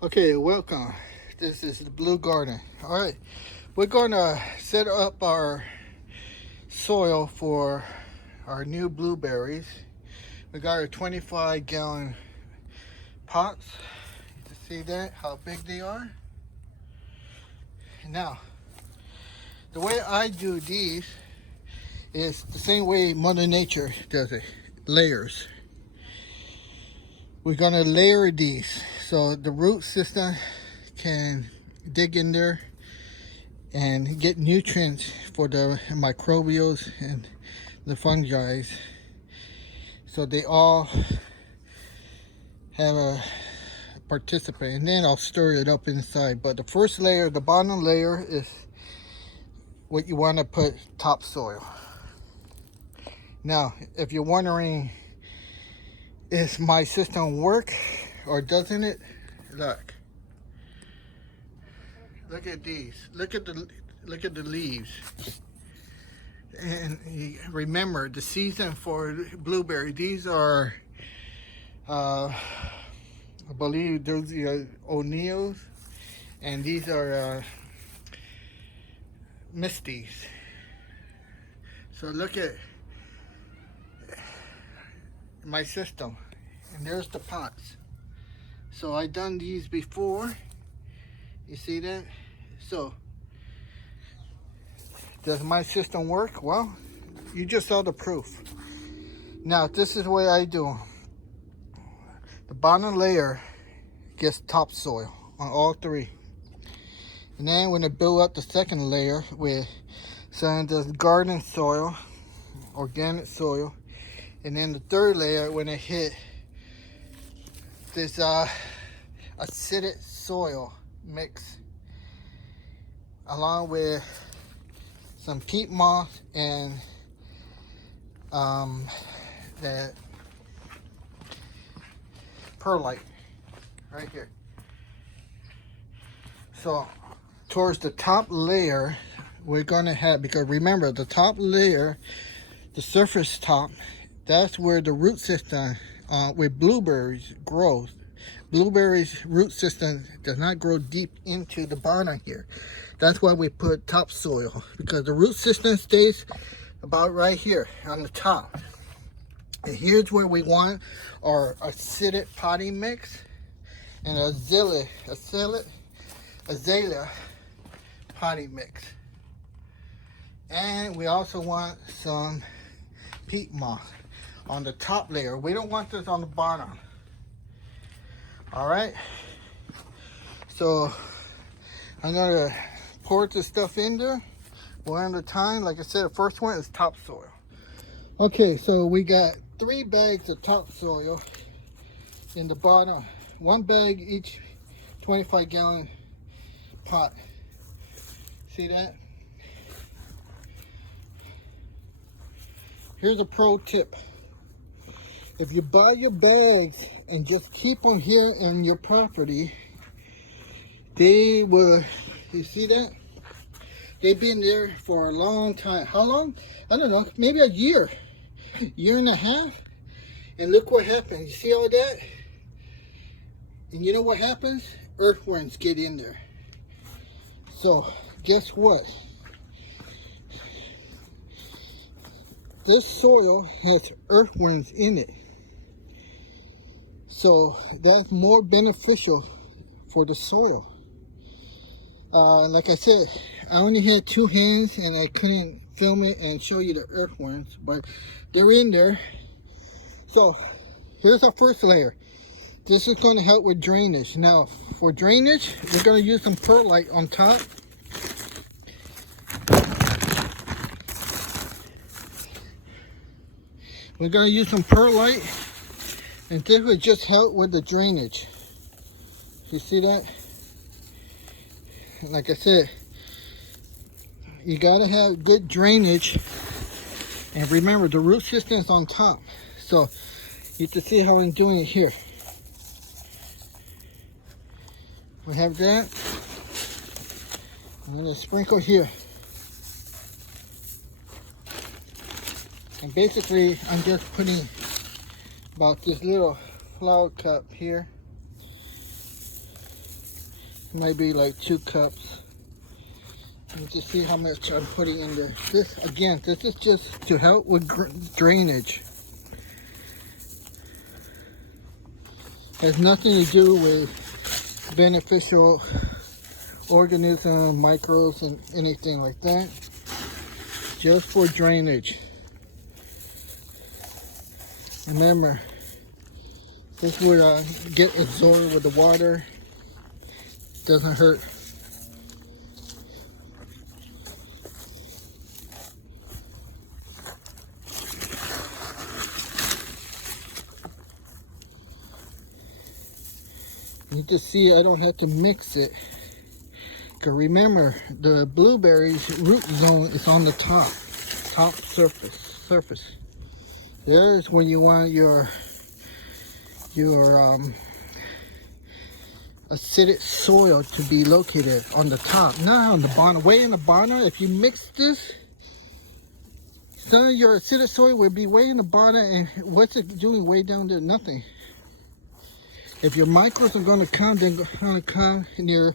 Okay, welcome. This is the Blue Garden. All right, we're going to set up our soil for our new blueberries. We got our 25-gallon pots. You see that, how big they are? Now, the way I do these is the same way Mother Nature does it, layers. We're going to layer these so the root system can dig in there and get nutrients for the microbials and the fungi, so they all have a participate. And then I'll stir it up inside. But the first layer, the bottom layer, is what you want to put topsoil. Now, if you're wondering, is my system work or doesn't it? Look at these. Look at the leaves. And remember, the season for blueberry, these are I believe those are O'Neill's, and these are Misty's. So look at my system, and there's the pots. So I done these before. You see that? So does my system work? Well, you just saw the proof. Now this is the way I do. The bottom layer gets topsoil on all three, and then when I build up the second layer with some of the garden soil, organic soil, and then the third layer when I hit this acidic soil mix along with some peat moss and that perlite right here. So towards the top layer we're gonna have, because remember the top layer, the surface top, that's where the root system with blueberries grows. Blueberries root system does not grow deep into the bottom here. That's why we put topsoil, because the root system stays about right here on the top. And here's where we want our acidic potting mix and azalea potting mix. And we also want some peat moss on the top layer. We don't want this on the bottom. All right, so I'm gonna pour this stuff in there one at a time. Like I said, the first one is topsoil. Okay, so we got 3 bags of topsoil in the bottom. 1 bag each 25-gallon pot. See that? Here's a pro tip. If you buy your bags and just keep them here on your property, they will, you see that? They've been there for a long time. How long? I don't know, maybe a year and a half. And look what happens. You see all that? And you know what happens? Earthworms get in there. So guess what? This soil has earthworms in it. So that's more beneficial for the soil. Like I said, I only had 2 hands and I couldn't film it and show you the earthworms, but they're in there. So here's our first layer. This is going to help with drainage. Now for drainage, we're going to use some perlite on top. We're going to use some perlite, and this will just help with the drainage. You see that? Like I said, you got to have good drainage. And remember, the root system is on top. So you can see how I'm doing it here. We have that. I'm going to sprinkle here. And basically, I'm just putting about this little flower cup here. Might be like 2 cups. Let me just see how much I'm putting in there. This, again, this is just to help with drainage. Has nothing to do with beneficial organism, microbes, and anything like that. Just for drainage. Remember, this would get absorbed with the water. Doesn't hurt. You can see I don't have to mix it. Because remember, the blueberries root zone is on the top surface. There's when you want your acidic soil to be located, on the top, not on the bottom. Way in the bottom, if you mix this, some of your acidic soil will be way in the bottom, and what's it doing way down there? Nothing. If your microbes are going to come, they're going to come near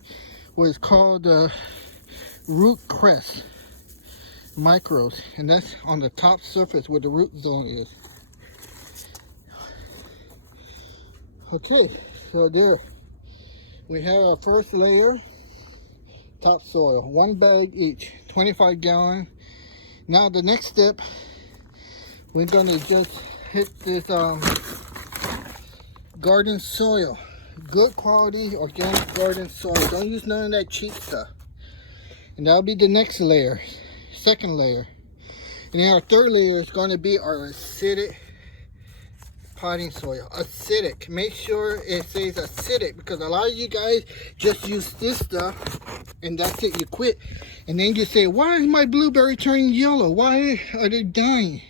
what is called root crest microbes, and that's on the top surface where the root zone is. Okay, so there we have our first layer, topsoil, 1 bag each, 25 gallon. Now the next step, we're going to just hit this garden soil, good quality organic garden soil. Don't use none of that cheap stuff. And that'll be the next layer, second layer. And then our third layer is going to be our acidic potting soil. Acidic. Make sure it says acidic, because a lot of you guys just use this stuff and that's it, you quit. And then you say, why is my blueberry turning yellow? Why are they dying?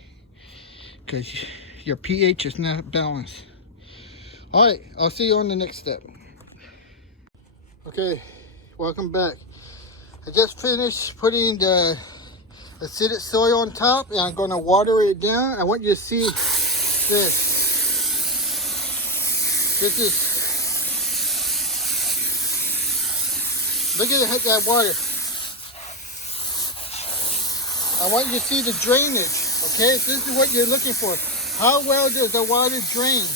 Because your pH is not balanced. Alright, I'll see you on the next step. Okay, welcome back. I just finished putting the acidic soil on top, and I'm going to water it down. I want you to see this. This is, look at that water. I want you to see the drainage, okay? This is what you're looking for. How well does the water drain?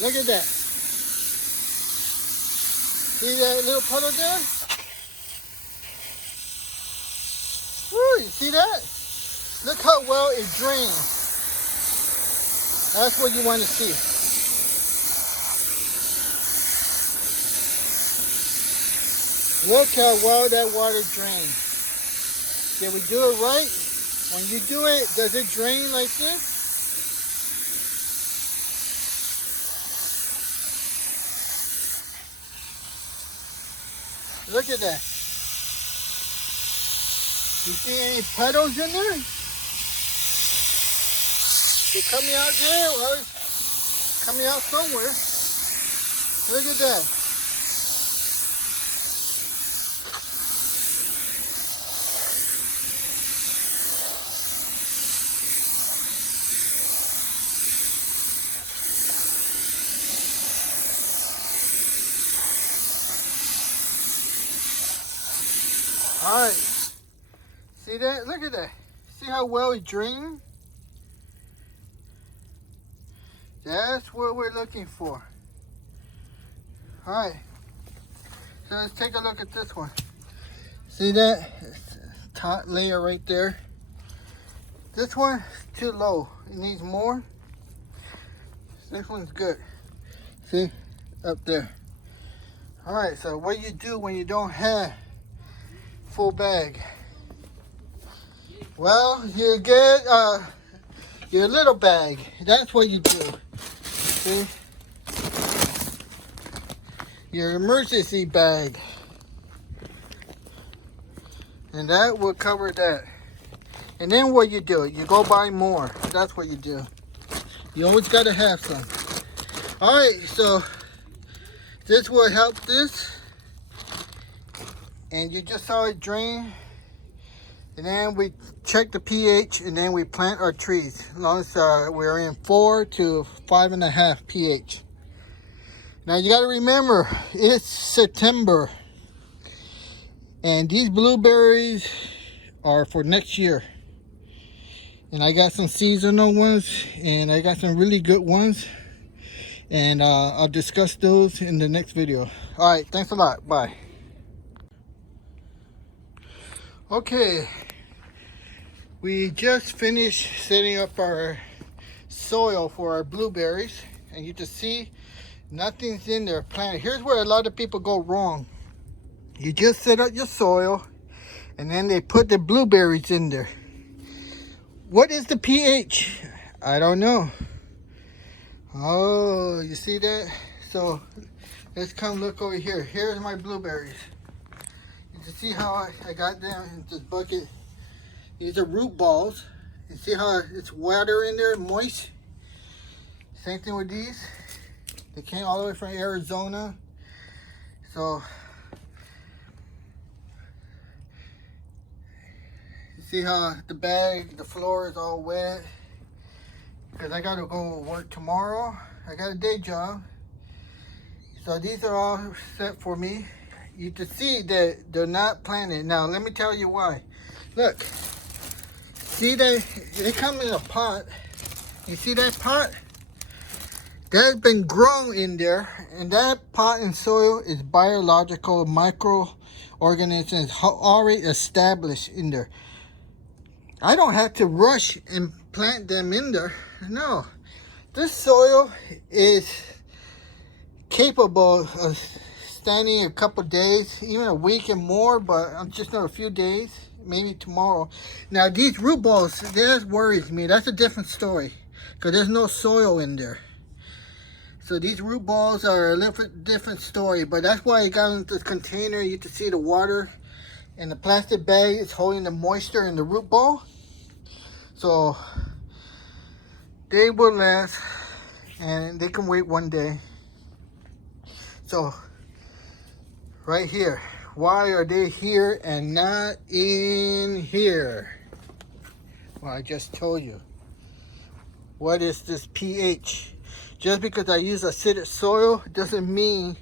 Look at that. See that little puddle there? Woo, you see that? Look how well it drains. That's what you want to see. Look how well that water drains. Did we do it right? When you do it, does it drain like this? Look at that. You see any puddles in there? They're coming out there, or it's coming out somewhere. Look at that. All right. See that? Look at that. See how well it drained? That's what we're looking for. Alright. So let's take a look at this one. See that? Top layer right there. This one is too low. It needs more. This one's good. See? Up there. Alright, so what you do when you don't have full bag? Well, you get your little bag. That's what you do. See? Your emergency bag. And that will cover that. And then what you do, you go buy more. That's what you do. You always got to have some. Alright, so this will help this. And you just saw it drain. And then we check the pH, and then we plant our trees. As long as we're in 4 to 5.5 pH. Now you got to remember, it's September, and these blueberries are for next year. And I got some seasonal ones, and I got some really good ones, and I'll discuss those in the next video. All right, thanks a lot. Bye. Okay, we just finished setting up our soil for our blueberries, and you can see nothing's in there planted. Here's where a lot of people go wrong. You just set up your soil, and then they put the blueberries in there. What is the pH? I don't know. Oh, you see that? So let's come look over here. Here's my blueberries. You can see how I got them in this bucket. These are root balls. You see how it's water in there, moist? Same thing with these. They came all the way from Arizona. So you see how the bag, the floor is all wet? Because I got to go work tomorrow. I got a day job. So these are all set for me. You can see that they're not planted. Now let me tell you why. Look, see that they come in a pot. You see that pot? That's been grown in there, and that pot and soil is biological microorganisms already established in there. I don't have to rush and plant them in there. No, this soil is capable of standing a couple days, even a week and more, but I'm just not a few days, maybe tomorrow. Now these root balls, that worries me. That's a different story, because there's no soil in there. So these root balls are a little different story, but that's why I got into this container. You can see the water, and the plastic bag is holding the moisture in the root ball. So they will last, and they can wait one day. So right here, why are they here and not in here? Well, I just told you. What is this pH? Just because I use acidic soil doesn't mean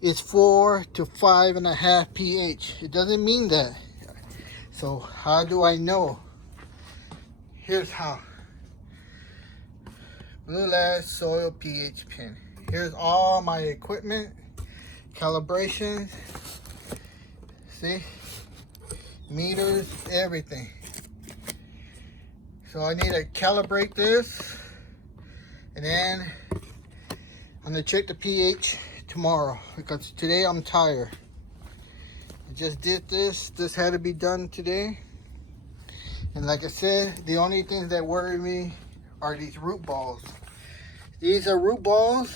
it's 4 to 5.5 pH. It doesn't mean that. So how do I know? Here's how. Blueberries soil pH pin. Here's all my equipment, calibrations. See? Meters, everything. So I need to calibrate this, and then I'm gonna check the pH tomorrow, because today I'm tired. I just did this. This had to be done today. And like I said, the only things that worry me are these root balls. These are root balls.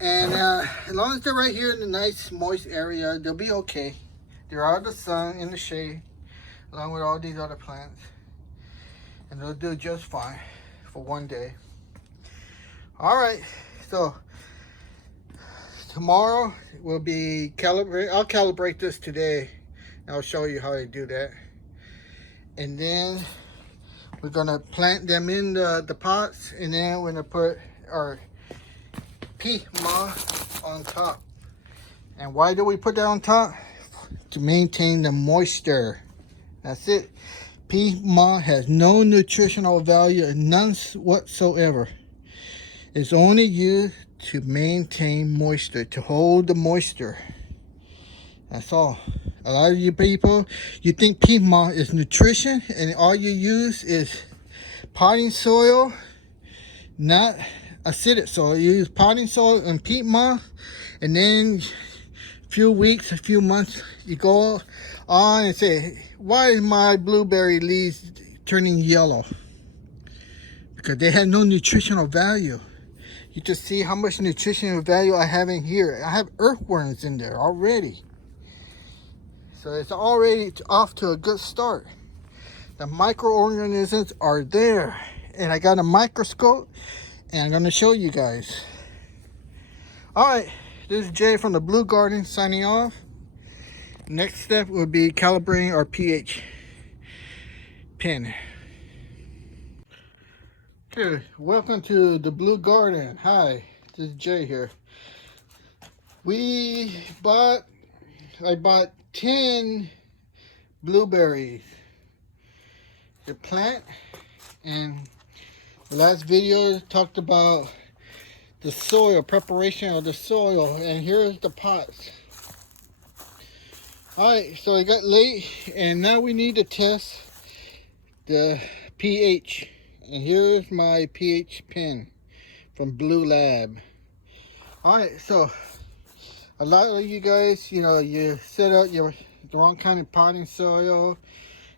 And as long as they're right here in the nice moist area, they'll be okay. They're out of the sun, in the shade, along with all these other plants. And they'll do just fine for one day. All right, so tomorrow will be calibrate. I'll calibrate this today. I'll show you how I do that. And then we're gonna plant them in the pots, and then we're gonna put our pea moss on top. And why do we put that on top? To maintain the moisture. That's it. Pea moss has no nutritional value, none whatsoever. It's only used to maintain moisture, to hold the moisture. That's all. A lot of you people, you think peat moss is nutrition, and all you use is potting soil, not acidic soil. You use potting soil and peat moss, and then a few weeks, a few months, you go on and say, why is my blueberry leaves turning yellow? Because they have no nutritional value. You just see how much nutritional value I have in here. I have earthworms in there already. So it's already off to a good start. The microorganisms are there. And I got a microscope, and I'm going to show you guys. All right, this is Jay from the Blue Garden signing off. Next step will be calibrating our pH pin. Okay, welcome to the Blue Garden. Hi, This is Jay here. I bought 10 blueberries to plant, and the last video talked about the soil, preparation of the soil, and here's the pots. Alright, so it got late, and now we need to test the pH. And here's my pH pen from Blue Lab. Alright, so a lot of you guys, you set out the wrong kind of potting soil,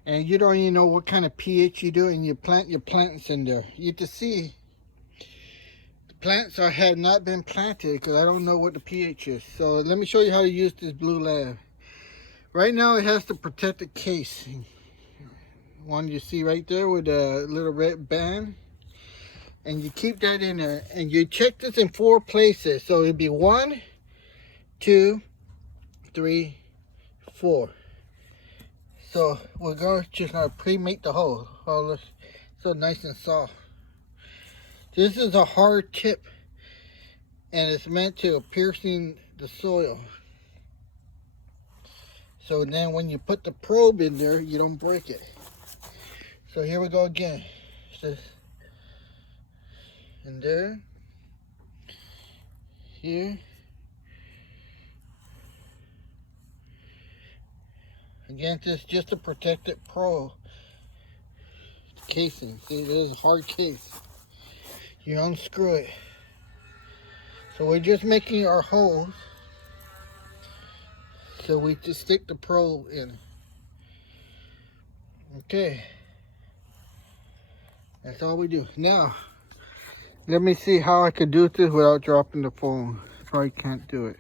and you don't even know what kind of pH you do, and you plant your plants in there. You can see the plants have not been planted because I don't know what the pH is. So let me show you how to use this Blue Lab. Right now it has the protected case. One you see right there with a little red band. And you keep that in there, and you check this in 4 places. So it'd be 1, 2, 3, 4. So we're just gonna pre-make the hole. Oh, so nice and soft. This is a hard tip, and it's meant to piercing the soil. So then when you put the probe in there, you don't break it. So here we go again. Just in there, here. Again, this is just a protected probe casing. See, it is a hard case. You unscrew it. So we're just making our holes. So we just stick the probe in. Okay. That's all we do. Now, let me see how I could do this without dropping the phone. Probably can't do it.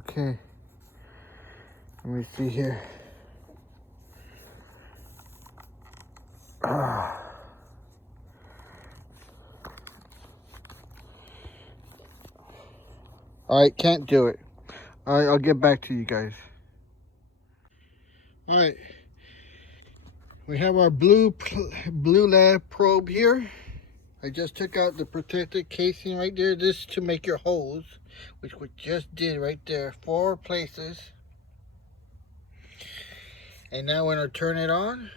Okay. Let me see here. Alright, can't do it. Alright, I'll get back to you guys. Alright. We have our Blue Lab probe here. I just took out the protected casing right there. This is to make your holes, which we just did right there. 4 places. And now we're going to turn it on.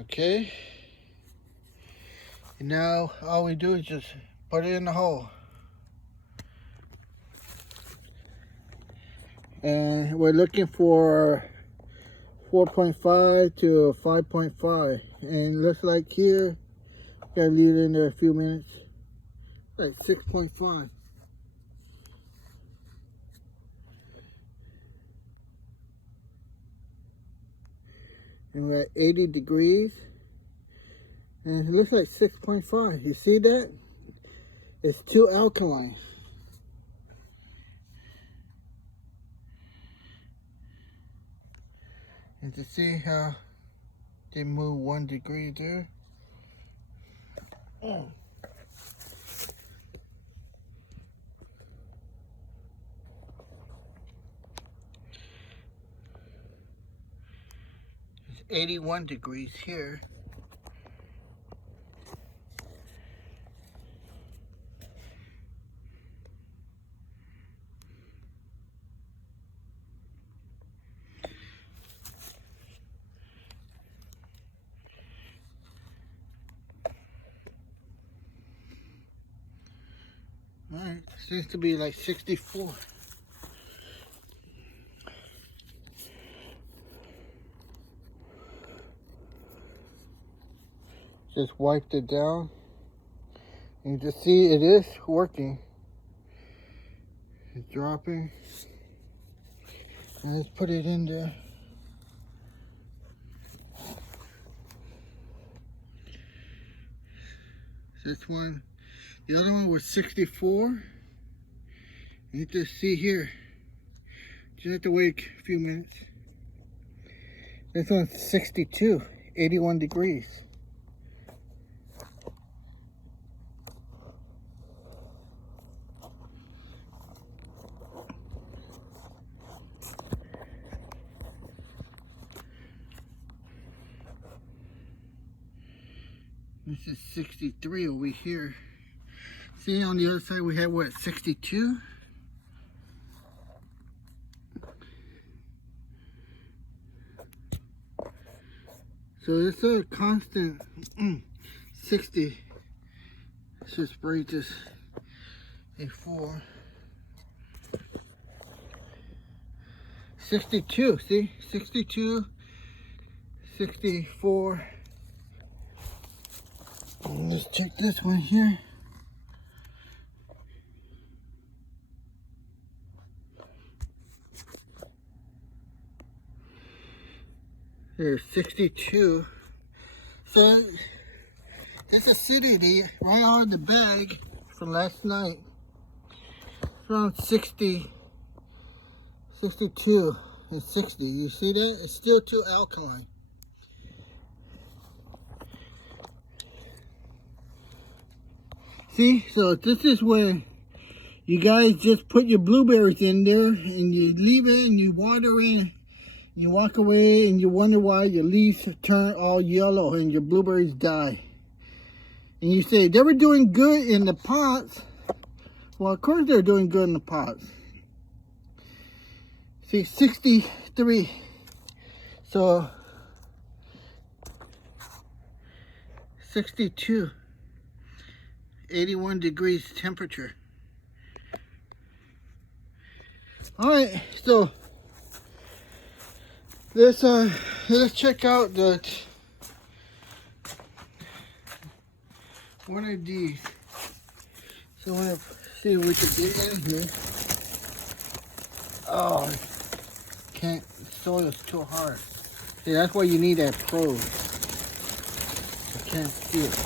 Okay. And now all we do is just put it in the hole. And we're looking for 4.5 to 5.5. And looks like here, gotta leave it in there a few minutes. Like 6.5. And we're at 80 degrees. And it looks like 6.5. You see that? It's too alkaline. And to see how they move 1 degree there. Oh. It's 81 degrees here. Alright, seems to be like 64. Just wiped it down. And you just see it is working. It's dropping. And let's put it in there. This one. The other one was 64. You just see here. Just have to wait a few minutes. This one's 62, 81 degrees. This is 63 over here. See, on the other side we have what, 62? So it's a constant 60. Let's just spray this a 4. 62, see? 62, 64. Let's check this one here. There's 62. So this acidity right on the bag from last night, around 60, 62 and 60. You see that? It's still too alkaline. See, so this is where you guys just put your blueberries in there and you leave it and you water in. You walk away and you wonder why your leaves turn all yellow and your blueberries die. And you say, they were doing good in the pots. Well, of course they're doing good in the pots. See, 63. So, 62. 81 degrees temperature. Alright, so let's check out the one of these. So I want to see what we can get in here. Oh, can't. The soil is too hard. See, that's why you need that probe. I can't see it.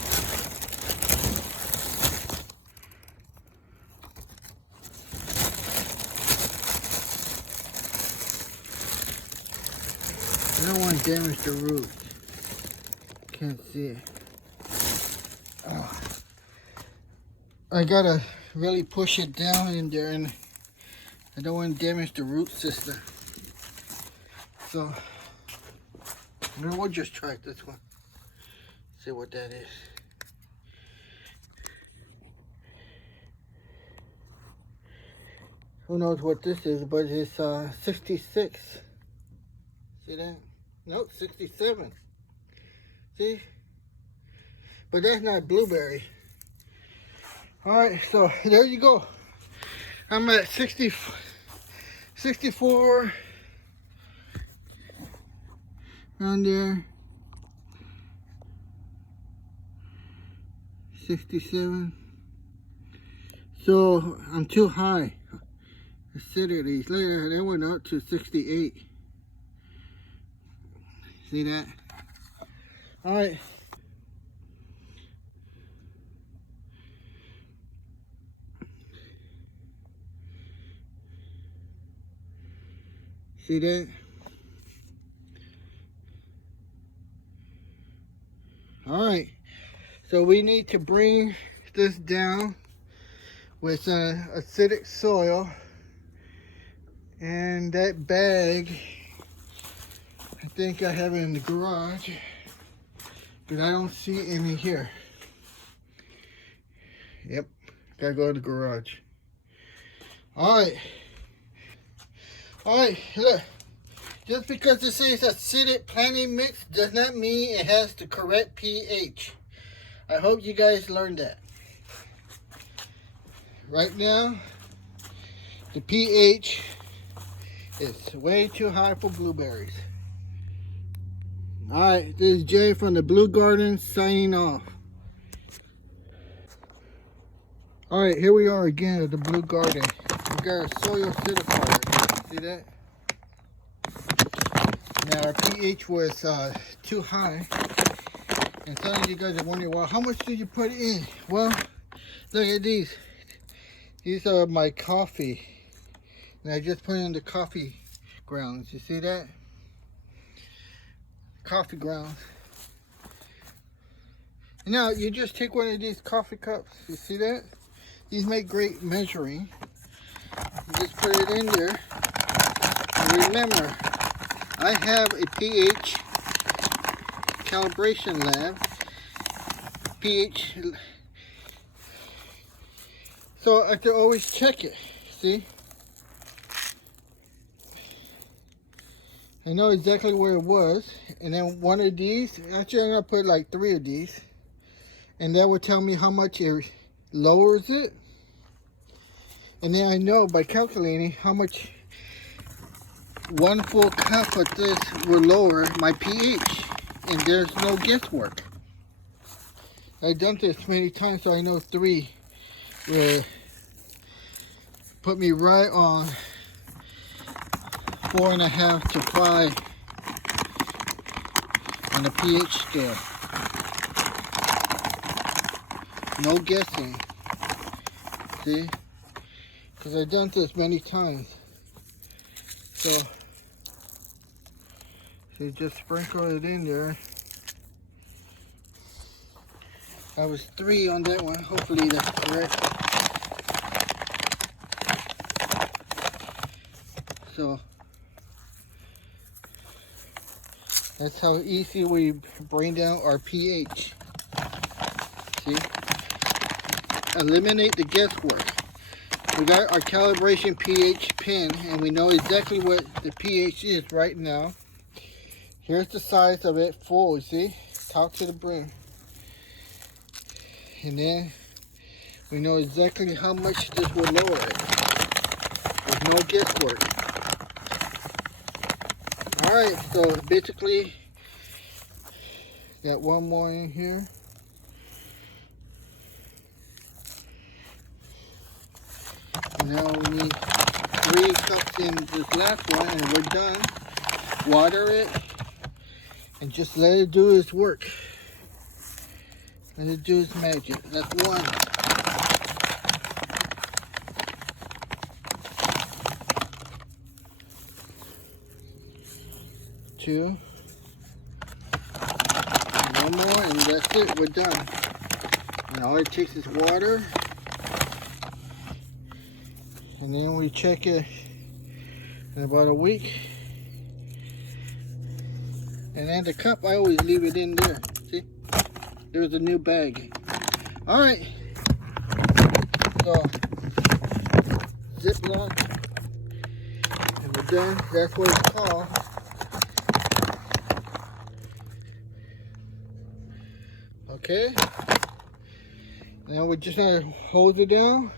I don't want to damage the root. Can't see it. Oh. I gotta really push it down in there, and I don't want to damage the root system. So we'll just try this one. See what that is. Who knows what this is, but it's 66. See that? Nope, 67. See? But that's not blueberry. Alright, so there you go. I'm at 64. Around there. 67. So I'm too high. Acidity. Later, they went up to 68. See that? Alright. See that? Alright. So we need to bring this down with acidic soil. And that bag, I think I have it in the garage, but I don't see any here. Yep, gotta go to the garage. Alright. Alright, look. Just because it says acidic planting mix does not mean it has the correct pH. I hope you guys learned that. Right now, the pH is way too high for blueberries. Alright, this is Jay from the Blue Garden signing off. Alright, here we are again at the Blue Garden. We got our soil acidifier. See that? Now our pH was too high. And some of you guys are wondering, well, how much did you put in? Well, look at these. These are my coffee. And I just put in the coffee grounds. You see that? Coffee grounds. Now you just take one of these coffee cups. You see that? These make great measuring. You just put it in there. And remember, I have a pH calibration lab. pH. So I can always check it. See? I know exactly where it was. And then one of these, actually I'm gonna put like 3 of these. And that will tell me how much it lowers it. And then I know by calculating how much 1 full cup of this will lower my pH. And there's no guesswork. I've done this many times, so I know 3 will put me right on 4.5 to 5 on the pH scale. No guessing. See? Because I've done this many times. So you just sprinkle it in there. That was 3 on that one. Hopefully that's correct. So that's how easy we bring down our pH. See? Eliminate the guesswork. We got our calibration pH pin and we know exactly what the pH is right now. Here's the size of it full, see? Top to the brim. And then we know exactly how much this will lower it. There's no guesswork. Alright, so basically got 1 more in here. And now we need 3 cups in this last one and we're done. Water it and just let it do its work. Let it do its magic. That's 1. 2. 1 more and that's it. We're done. And all it takes is water. And then we check it in about a week. And then the cup, I always leave it in there. See? There's a new bag. Alright. So, Ziploc. And we're done. That's what it's called. Okay. Now we're just gonna hose it down.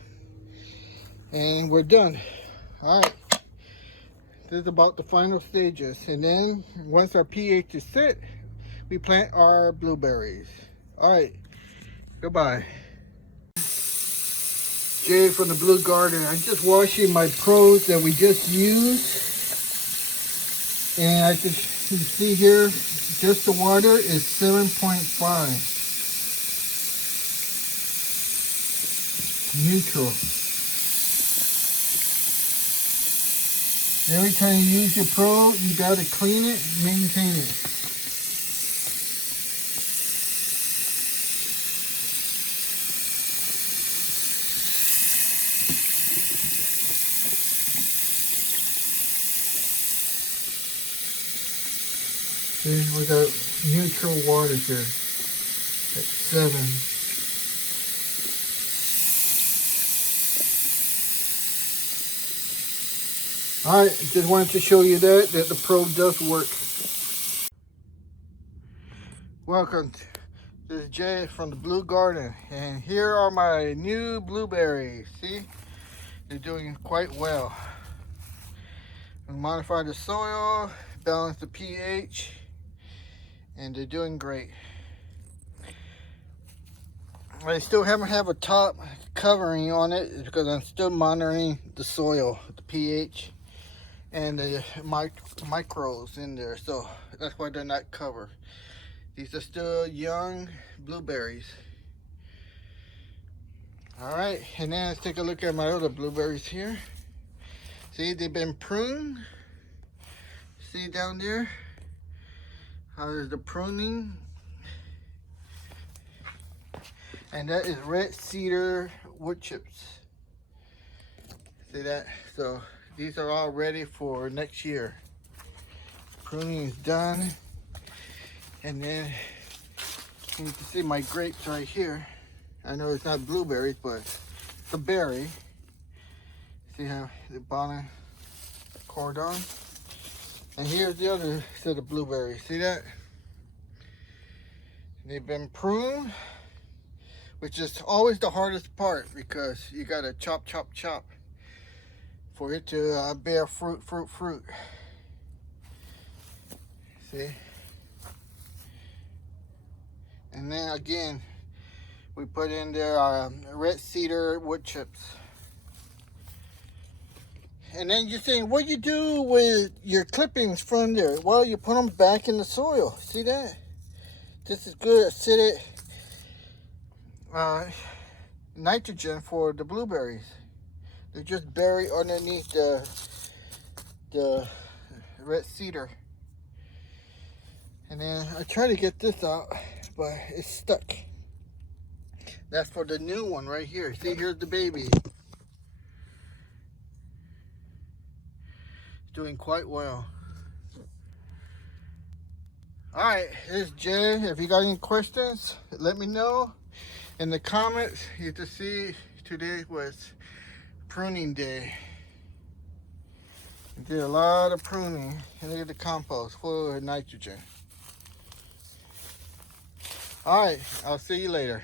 And we're done. Alright. This is about the final stages. And then once our pH is set, we plant our blueberries. Alright. Goodbye. Jay from the Blue Garden. I'm just washing my pros that we just used. And I can see here, just the water is 7.5. Neutral. Every time you use your pro, you gotta clean it, maintain it. See, we got neutral water here at 7. Alright, just wanted to show you that the probe does work. Welcome, this is Jay from the Blue Garden, and here are my new blueberries. See, they're doing quite well. We modified the soil, balanced the pH, and they're doing great. I still haven't have a top covering on it because I'm still monitoring the soil, the pH. And the micros in there, so that's why they're not covered. These are still young blueberries. All right, and then let's take a look at my other blueberries here. See, they've been pruned. See down there how there's the pruning, and that is red cedar wood chips. See that? So these are all ready for next year. Pruning is done. And then You can see my grapes right here. I know it's not blueberries, but it's a berry. See how the bottom cordon? And here's the other set of blueberries. See that? They've been pruned, which is always the hardest part because you gotta chop, chop, chop for it to bear fruit. See? And then again, we put in there red cedar wood chips. And then you're saying, what do you do with your clippings from there? Well, you put them back in the soil. See that? This is good acidic nitrogen for the blueberries. They just bury underneath the red cedar. And then I try to get this out, but it's stuck. That's for the new one right here. See, here's the baby. It's doing quite well. Alright, here's Jay. If you got any questions, let me know in the comments. You can see today was pruning day. I did a lot of pruning. And look at the compost full of nitrogen. Alright, I'll see you later.